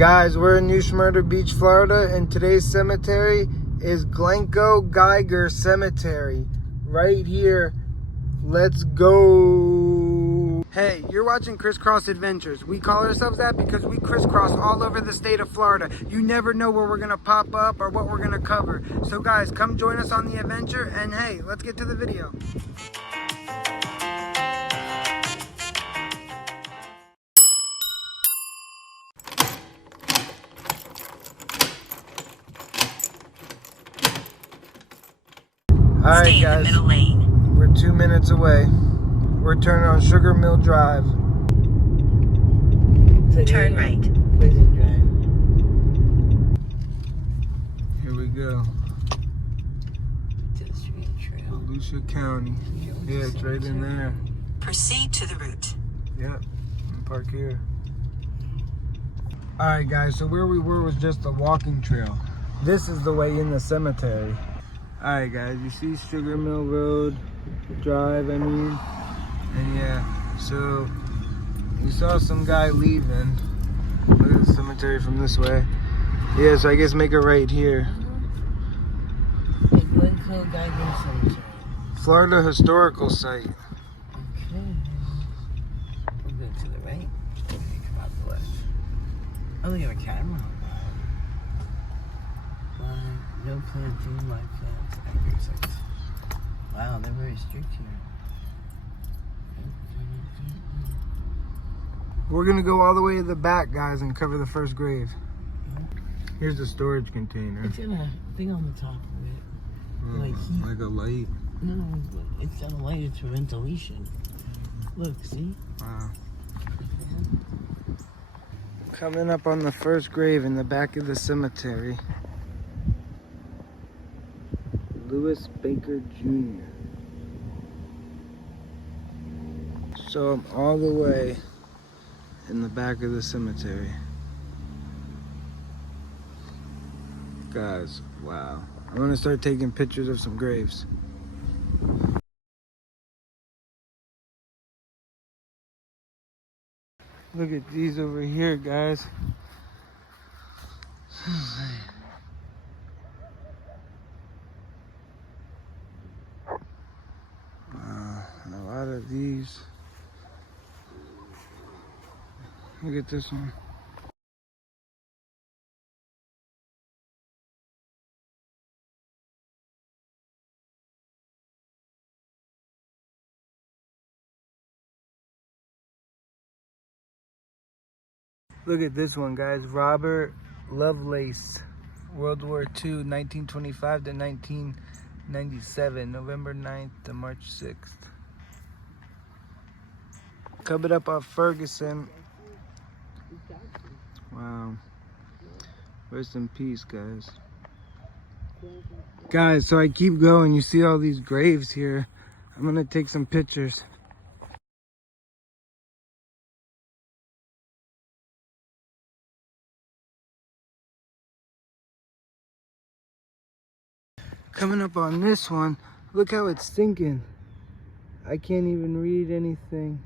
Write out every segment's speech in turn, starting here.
Guys, we're in New Smyrna Beach, Florida, and today's cemetery is Glencoe-Geiger Cemetery. Right here. Let's go. Hey, you're watching Crisscross Adventures. We call ourselves that because we crisscross all over the state of Florida. You never know where we're going to pop up or what we're going to cover. So guys, come join us on the adventure, and hey, let's get to the video. Alright guys, we're 2 minutes away. We're turning on Sugar Mill Drive. Turn right. Here we go. To the street trail. Volusia County. Yeah, it's right in there. Proceed to the route. Yep, and park here. Alright guys, so where we were was just a walking trail. This is the way in the cemetery. Alright guys, you see Sugar Mill Road Drive, and yeah, so we saw some guy leaving. Look at the cemetery from this way. Yeah, so I guess make a right here. The Glencoe-Geiger Cemetery. Florida Historical Site. Okay. We'll go to the right. Come out the left. Oh, they have a camera on that. No planting, live plants, agri sites. Wow, they're very strict here. We're gonna go all the way to the back, guys, and cover the first grave. Here's the storage container. It's got a thing on the top of it. Like heat. Like a light. No, it's not a light, it's for ventilation. Look, see? Wow. Coming up on the first grave in the back of the cemetery. Lewis Baker Jr. So I'm all the way in the back of the cemetery. Guys, wow. I'm gonna start taking pictures of some graves. Look at these over here, guys. Wow, a lot of these. Look at this one. Look at this one, guys. Robert Lovelace, World War II, 1925 to 1997, November 9th to March 6th. Covered up off Ferguson. Wow. Rest in peace, guys. Guys, so I keep going. You see all these graves here. I'm gonna take some pictures. Coming up on this one, look how it's sinking. I can't even read anything.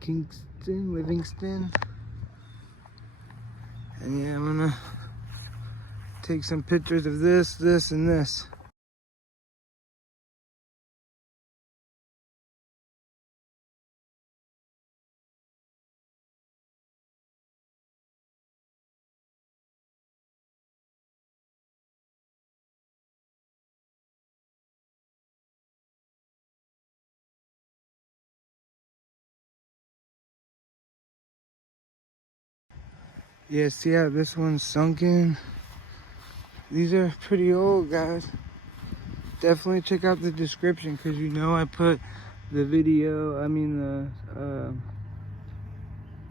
Kingston, Livingston. And yeah, I'm gonna take some pictures of this, this, and this. Yeah, see how this one's sunken? These are pretty old, guys. Definitely check out the description, because you know I put the video,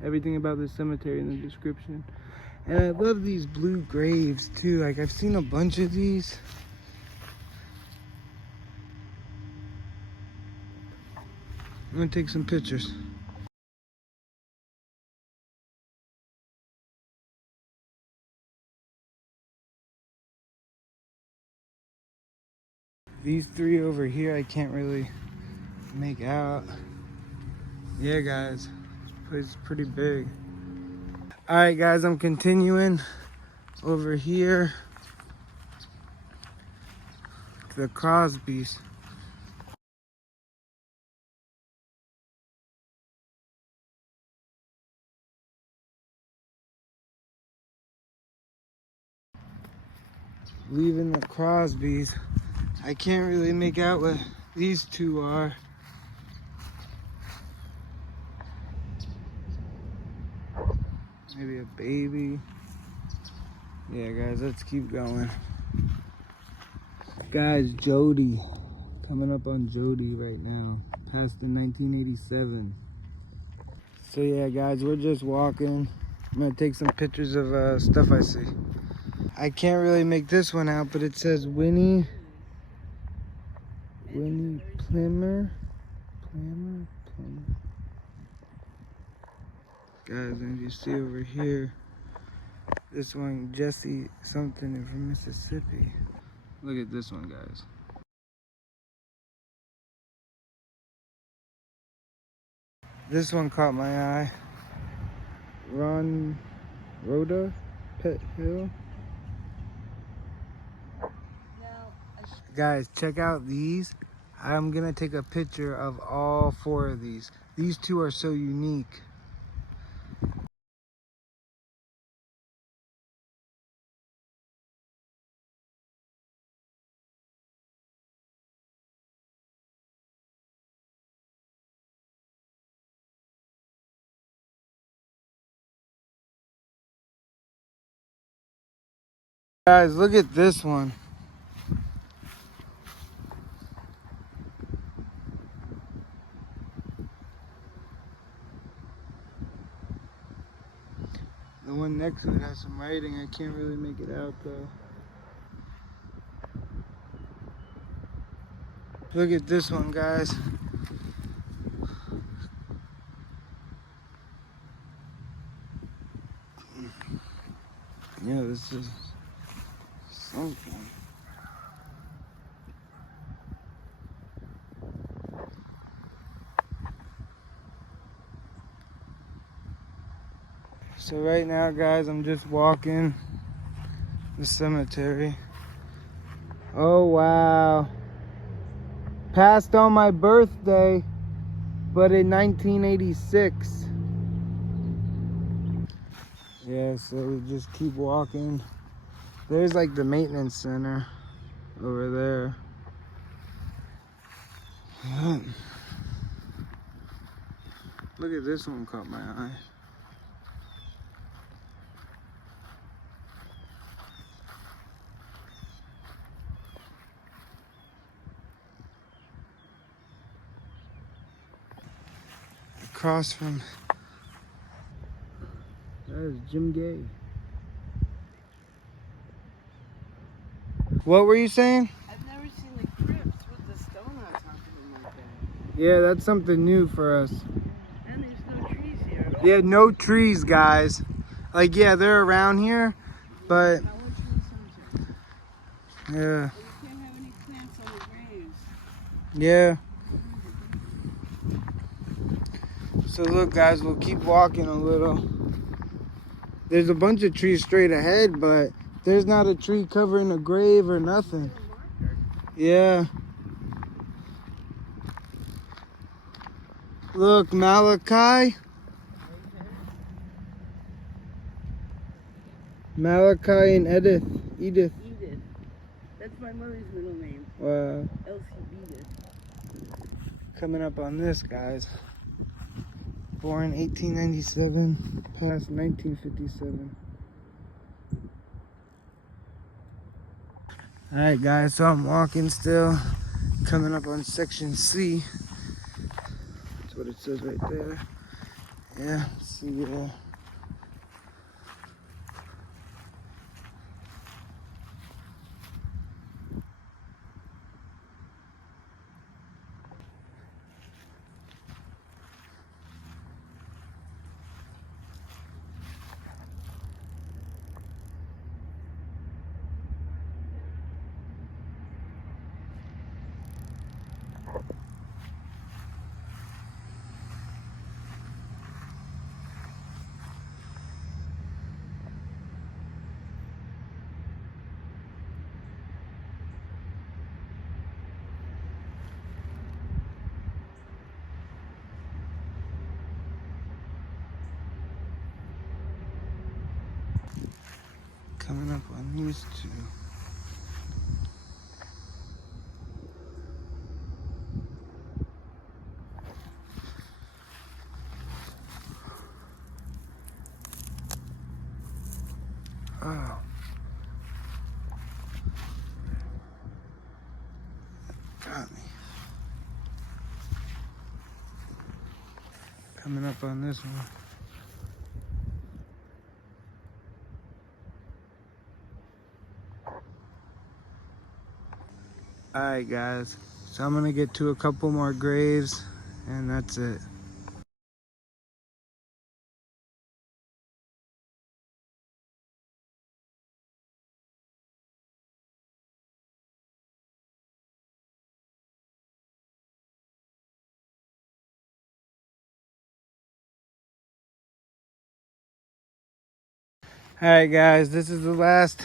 everything about the cemetery in the description. And I love these blue graves too. Like, I've seen a bunch of these. I'm gonna take some pictures. These three over here, I can't really make out. Yeah, guys, this place is pretty big. Alright guys, I'm continuing over here to the Crosbys. Leaving the Crosbys. I can't really make out what these two are. Maybe a baby. Yeah guys, let's keep going. Guys, Jody. Coming up on Jody right now. Passed in 1987. So yeah guys, we're just walking. I'm gonna take some pictures of stuff I see. I can't really make this one out, but it says Winnie Plummer. Guys, and you see over here, this one, Jesse something from Mississippi. Look at this one, guys. This one caught my eye. Rhoda Pet Hill. Guys, check out these. I'm gonna take a picture of all 4 of these. These 2 are so unique. Guys, look at this one. The one next to it has some writing. I can't really make it out though. Look at this one, guys. Yeah, this is something. So right now, guys, I'm just walking the cemetery. Oh, wow. Passed on my birthday, but in 1986. Yeah, so we just keep walking. There's like the maintenance center over there. Look at this one, caught my eye. Across from, that is Jim Gay. What were you saying? I've never seen the crypts with the stone on top of them like that. Yeah, that's something new for us. And there's no trees here at all. Yeah, no trees, guys. Like, yeah, they're around here, but yeah. You can't have any plants on the graves. Yeah. So look, guys, we'll keep walking a little. There's a bunch of trees straight ahead, but there's not a tree covering a grave or nothing. Yeah. Look, Malachi. Malachi and Edith. Edith. That's my mother's middle name. Wow. Elsie Edith. Coming up on this, guys. Born 1897, passed 1957. Alright guys, so I'm walking still, coming up on section C. That's what it says right there. Yeah, see there. Coming up on these two. Oh. Got me. Coming up on this one. Alright guys, so I'm gonna get to a couple more graves and that's it. Alright guys, this is the last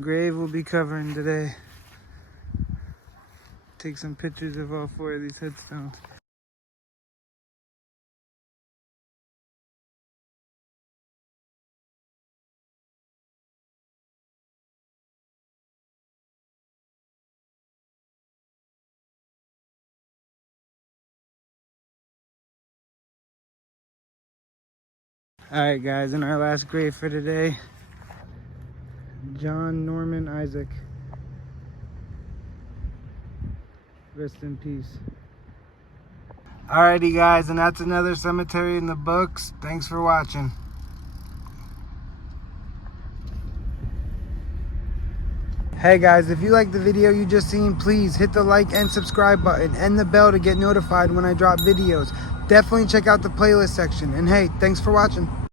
grave we'll be covering today. Take some pictures of all 4 of these headstones. Alright guys, and our last grave for today, John Norman Isaac. Rest in peace. Alrighty guys, and that's another cemetery in the books. Thanks for watching. Hey guys, if you liked the video you just seen, please hit the like and subscribe button and the bell to get notified when I drop videos. Definitely check out the playlist section. And hey, thanks for watching.